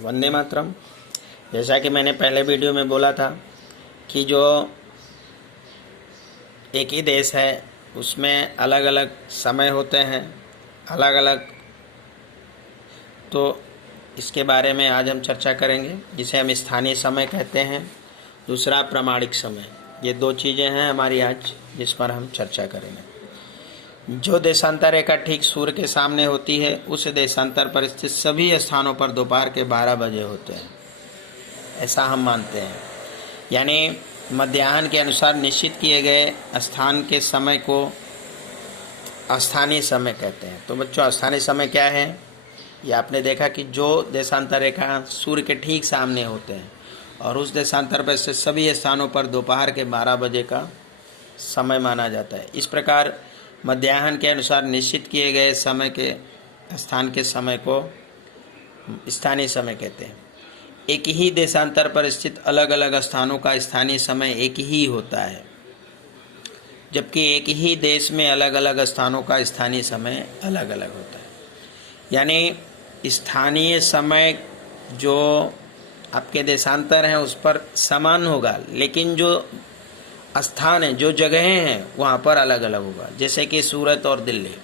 वंदे मातरम। जैसा कि मैंने पहले वीडियो में बोला था कि जो एक ही देश है उसमें अलग अलग समय होते हैं, अलग अलग, तो इसके बारे में आज हम चर्चा करेंगे, जिसे हम स्थानीय समय कहते हैं, दूसरा प्रमाणिक समय। ये दो चीज़ें हैं हमारी आज जिस पर हम चर्चा करेंगे। जो देशांतर रेखा ठीक सूर्य के सामने होती है उस देशांतर पर स्थित सभी स्थानों पर दोपहर के 12 बजे होते हैं, ऐसा हम मानते हैं। यानी मध्याह्न के अनुसार निश्चित किए गए स्थान के समय को स्थानीय समय कहते हैं। तो बच्चों, स्थानीय समय क्या है? ये आपने देखा कि जो देशांतर रेखा सूर्य के ठीक सामने होते हैं और उस देशांतर पर से सभी स्थानों पर दोपहर के 12 बजे का समय माना जाता है। इस प्रकार मध्याह्न के अनुसार निश्चित किए गए समय के स्थान के समय को स्थानीय समय कहते हैं। एक ही देशांतर पर स्थित अलग अलग स्थानों का स्थानीय समय एक ही होता है, जबकि एक ही देश में अलग अलग स्थानों का स्थानीय समय अलग अलग होता है। यानी स्थानीय समय जो आपके देशांतर हैं उस पर समान होगा, लेकिन जो स्थान है, जो जगहें हैं, वहाँ पर अलग अलग होगा। जैसे कि सूरत और दिल्ली,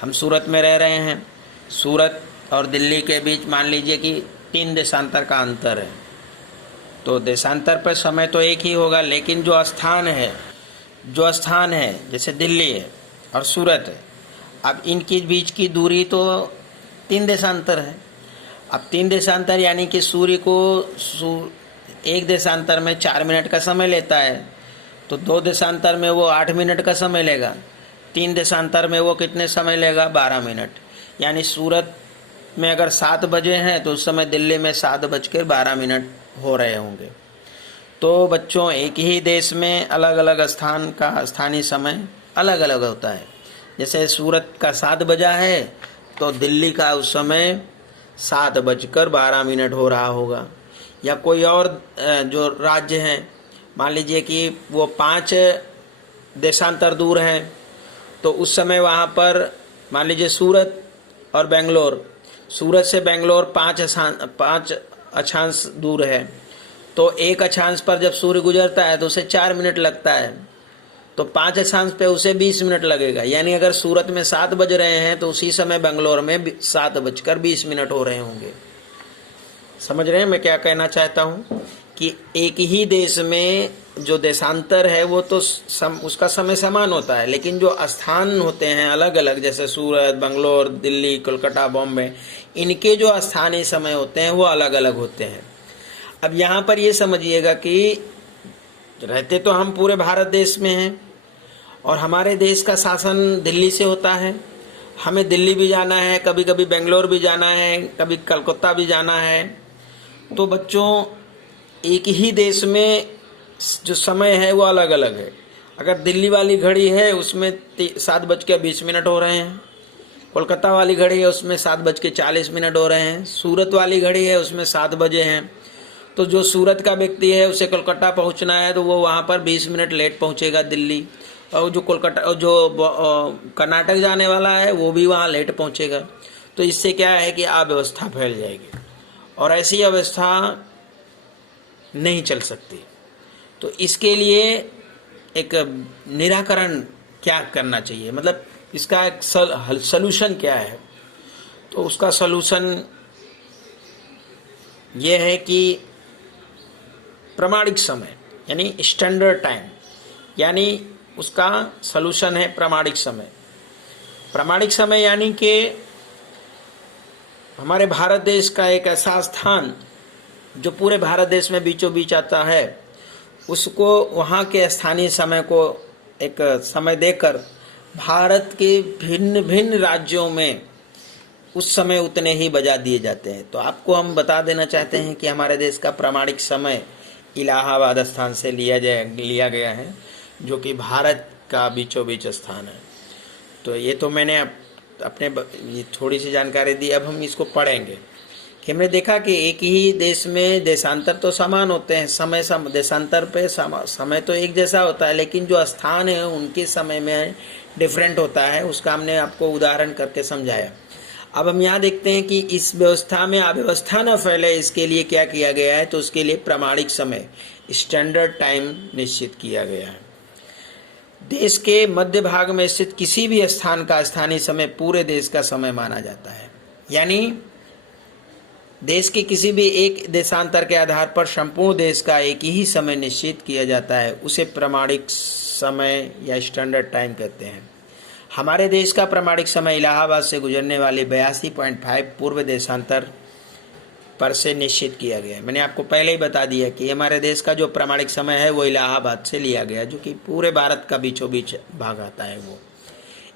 हम सूरत में रह रहे हैं, सूरत और दिल्ली के बीच मान लीजिए कि 3 देशांतर का अंतर है, तो देशांतर पर समय तो एक ही होगा, लेकिन जो स्थान है जैसे दिल्ली है और सूरत है, अब इनके बीच की दूरी तो 3 देशांतर है। अब 3 देशांतर यानी कि सूर्य को एक देशांतर में 4 मिनट का समय लेता है, तो 2 देशांतर में वो 8 मिनट का समय लेगा, 3 देशांतर में वो कितने समय लेगा? 12 मिनट। यानी सूरत में अगर 7 बजे हैं तो उस समय दिल्ली में 7:12 हो रहे होंगे। तो बच्चों, एक ही देश में अलग अलग स्थान का स्थानीय समय अलग अलग होता है। जैसे सूरत का 7 बजा है तो दिल्ली का उस समय 7:12 हो रहा होगा। या कोई और जो राज्य हैं, मान लीजिए कि वो 5 देशांतर दूर हैं, तो उस समय वहाँ पर मान लीजिए सूरत और बेंगलोर, सूरत से बेंगलोर 5 अक्षांश दूर है, तो एक अक्षांश पर जब सूर्य गुजरता है तो उसे 4 मिनट लगता है, तो 5 अक्षांश पे उसे 20 मिनट लगेगा। यानी अगर सूरत में 7 बज रहे हैं तो उसी समय बेंगलोर में 7:20 हो रहे होंगे। समझ रहे हैं मैं क्या कहना चाहता हूँ? कि एक ही देश में जो देशांतर है वो तो उसका समय समान होता है, लेकिन जो स्थान होते हैं अलग अलग, जैसे सूरत, बेंगलोर, दिल्ली, कोलकाता, बॉम्बे, इनके जो स्थानीय समय होते हैं वो अलग अलग होते हैं। अब यहाँ पर ये समझिएगा कि रहते तो हम पूरे भारत देश में हैं और हमारे देश का शासन दिल्ली से होता है। हमें दिल्ली भी जाना है, कभी कभी बेंगलोर भी जाना है, कभी कलकत्ता भी जाना है। तो बच्चों, एक ही देश में जो समय है वो अलग अलग है। अगर दिल्ली वाली घड़ी है उसमें 7:20 हो रहे हैं, कोलकाता वाली घड़ी है उसमें 7:40 हो रहे हैं, सूरत वाली घड़ी है उसमें 7 बजे हैं। तो जो सूरत का व्यक्ति है उसे कोलकाता पहुंचना है तो वो वहाँ पर 20 मिनट लेट पहुंचेगा दिल्ली, और जो कर्नाटक जाने वाला है वो भी वहाँ लेट पहुंचेगा। तो इससे क्या है कि अव्यवस्था फैल जाएगी और ऐसी अवस्था नहीं चल सकती। तो इसके लिए एक निराकरण क्या करना चाहिए, मतलब इसका एक सलूशन क्या है? तो उसका सलूशन ये है कि प्रमाणिक समय यानी स्टैंडर्ड टाइम, यानी उसका सलूशन है प्रमाणिक समय। प्रमाणिक समय यानी कि हमारे भारत देश का एक ऐसा स्थान जो पूरे भारत देश में बीचों बीच आता है, उसको वहाँ के स्थानीय समय को एक समय देकर भारत के भिन्न भिन्न राज्यों में उस समय उतने ही बजा दिए जाते हैं। तो आपको हम बता देना चाहते हैं कि हमारे देश का प्रमाणिक समय इलाहाबाद स्थान से लिया गया है, जो कि भारत का बीचों बीच स्थान है। तो ये तो मैंने अपने ये थोड़ी सी जानकारी दी। अब हम इसको पढ़ेंगे कि हमने देखा कि एक ही देश में देशांतर तो समान होते हैं, देशांतर पे समय तो एक जैसा होता है, लेकिन जो स्थान है उनके समय में डिफरेंट होता है। उसका हमने आपको उदाहरण करके समझाया। अब हम यहाँ देखते हैं कि इस व्यवस्था में अव्यवस्था न फैले, इसके लिए क्या किया गया है, तो उसके लिए प्रामाणिक समय स्टैंडर्ड टाइम निश्चित किया गया है। देश के मध्य भाग में स्थित किसी भी स्थान का स्थानीय समय पूरे देश का समय माना जाता है। यानी देश के किसी भी एक देशांतर के आधार पर संपूर्ण देश का एक ही समय निश्चित किया जाता है, उसे प्रामाणिक समय या स्टैंडर्ड टाइम कहते हैं। हमारे देश का प्रामाणिक समय इलाहाबाद से गुजरने वाले 82.5 पूर्व देशांतर पर से निश्चित किया गया है। मैंने आपको पहले ही बता दिया कि हमारे देश का जो प्रामाणिक समय है वो इलाहाबाद से लिया गया, जो कि पूरे भारत का बीचों बीच भाग आता है वो।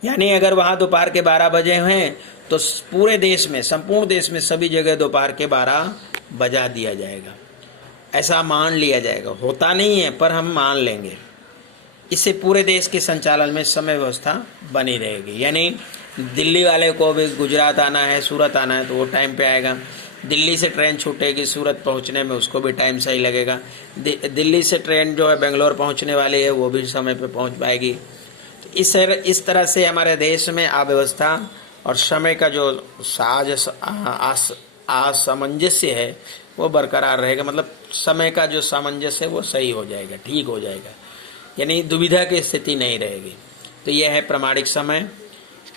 यानी अगर वहाँ दोपहर के 12 बजे हैं तो पूरे देश में, संपूर्ण देश में सभी जगह दोपहर के 12 बजा दिया जाएगा, ऐसा मान लिया जाएगा। होता नहीं है पर हम मान लेंगे। इससे पूरे देश के संचालन में समय व्यवस्था बनी रहेगी। यानी दिल्ली वाले को भी गुजरात आना है, सूरत आना है, तो वो टाइम पे आएगा। दिल्ली से ट्रेन छूटेगी, सूरत पहुंचने में उसको भी टाइम सही लगेगा। दिल्ली से ट्रेन जो है बेंगलोर पहुंचने वाली है, वो भी समय पे पहुंच पाएगी। तो इस तरह से हमारे देश में अव्यवस्था और समय का जो असामंजस्य है वो बरकरार रहेगा। मतलब समय का जो सामंजस्य है वो सही हो जाएगा, ठीक हो जाएगा, यानी दुविधा की स्थिति नहीं रहेगी। तो यह है प्रामाणिक समय,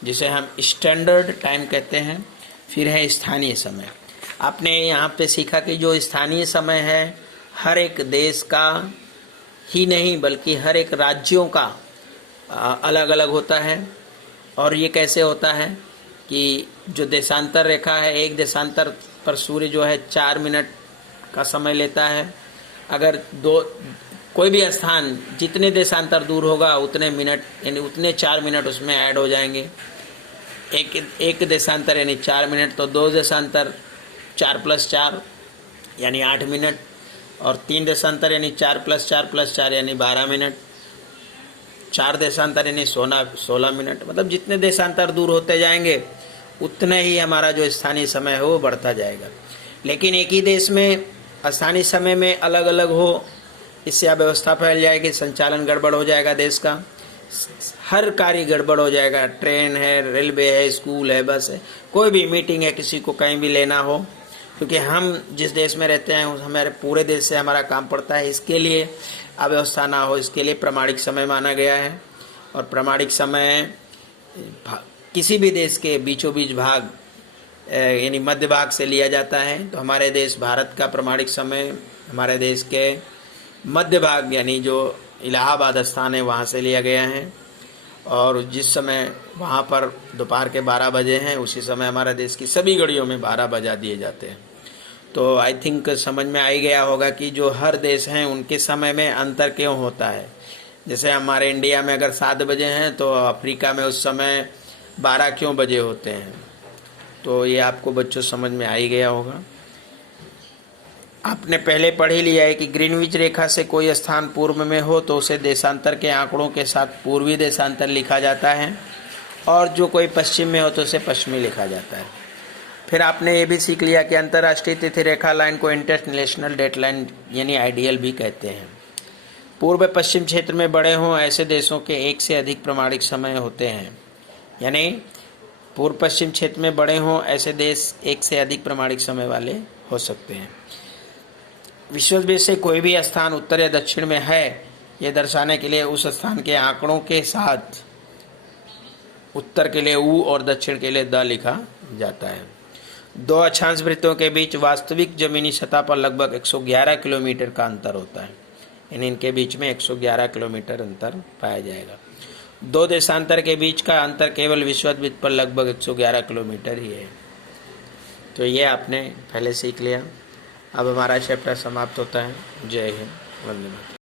जिसे हम स्टैंडर्ड टाइम कहते हैं। फिर है स्थानीय समय। आपने यहाँ पे सीखा कि जो स्थानीय समय है हर एक देश का ही नहीं बल्कि हर एक राज्यों का अलग अलग होता है। और ये कैसे होता है कि जो देशांतर रेखा है, एक देशांतर पर सूर्य जो है 4 मिनट का समय लेता है। अगर कोई भी स्थान जितने देशांतर दूर होगा उतने मिनट, यानी उतने 4 मिनट उसमें ऐड हो जाएंगे। एक देशांतर यानी 4 मिनट, तो 2 देशांतर 4 + 4 यानी 8 मिनट, और 3 देशांतर यानी 4 + 4 + 4 यानी 12 मिनट, 4 देशांतर यानी 16 मिनट। मतलब जितने देशांतर दूर होते जाएंगे उतने ही हमारा जो स्थानीय समय है वो बढ़ता जाएगा। लेकिन एक ही देश में स्थानीय समय में अलग अलग हो, इससे अव्यवस्था फैल जाएगी, संचालन गड़बड़ हो जाएगा, देश का हर कार्य गड़बड़ हो जाएगा। ट्रेन है, रेलवे है, स्कूल है, बस है, कोई भी मीटिंग है, किसी को कहीं भी लेना हो, क्योंकि हम जिस देश में रहते हैं हमारे पूरे देश से हमारा काम पड़ता है। इसके लिए अव्यवस्था ना हो, इसके लिए प्रामाणिक समय माना गया है। और प्रामाणिक समय किसी भी देश के बीचों बीच भाग यानी मध्य भाग से लिया जाता है। तो हमारे देश भारत का प्रामाणिक समय हमारे देश के मध्य भाग यानी जो इलाहाबाद स्थान है वहाँ से लिया गया है। और जिस समय वहाँ पर दोपहर के 12 बजे हैं, उसी समय हमारे देश की सभी घड़ियों में 12 बजा दिए जाते हैं। तो आई थिंक समझ में आ ही गया होगा कि जो हर देश हैं उनके समय में अंतर क्यों होता है। जैसे हमारे इंडिया में अगर 7 बजे हैं तो अफ्रीका में उस समय 12 क्यों बजे होते हैं। तो ये आपको बच्चों समझ में आ ही गया होगा। आपने पहले पढ़ ही लिया है कि ग्रीनविच रेखा से कोई स्थान पूर्व में हो तो उसे देशांतर के आंकड़ों के साथ पूर्वी देशांतर लिखा जाता है, और जो कोई पश्चिम में हो तो उसे पश्चिमी लिखा जाता है। फिर आपने ये भी सीख लिया कि अंतर्राष्ट्रीय तिथि रेखा लाइन को इंटरनेशनल डेट लाइन यानी आइडियल भी कहते हैं। पूर्व पश्चिम क्षेत्र में बड़े हों ऐसे देशों के एक से अधिक प्रामाणिक समय होते हैं। यानी पूर्व पश्चिम क्षेत्र में बड़े हों ऐसे देश एक से अधिक प्रामाणिक समय वाले हो सकते हैं। विश्व में से कोई भी स्थान उत्तर या दक्षिण में है, ये दर्शाने के लिए उस स्थान के आंकड़ों के साथ उत्तर के लिए U और दक्षिण के लिए द लिखा जाता है। 2 अक्षांश वृत्तों के बीच वास्तविक जमीनी सतह पर लगभग 111 किलोमीटर का अंतर होता है। इनके बीच में 111 किलोमीटर अंतर पाया जाएगा। 2 देशांतर के बीच का अंतर केवल विषुववृत्त पर लगभग 111 किलोमीटर ही है। तो ये आपने पहले सीख लिया। अब हमारा चैप्टर समाप्त होता है। जय हिंद, वंदे मातरम।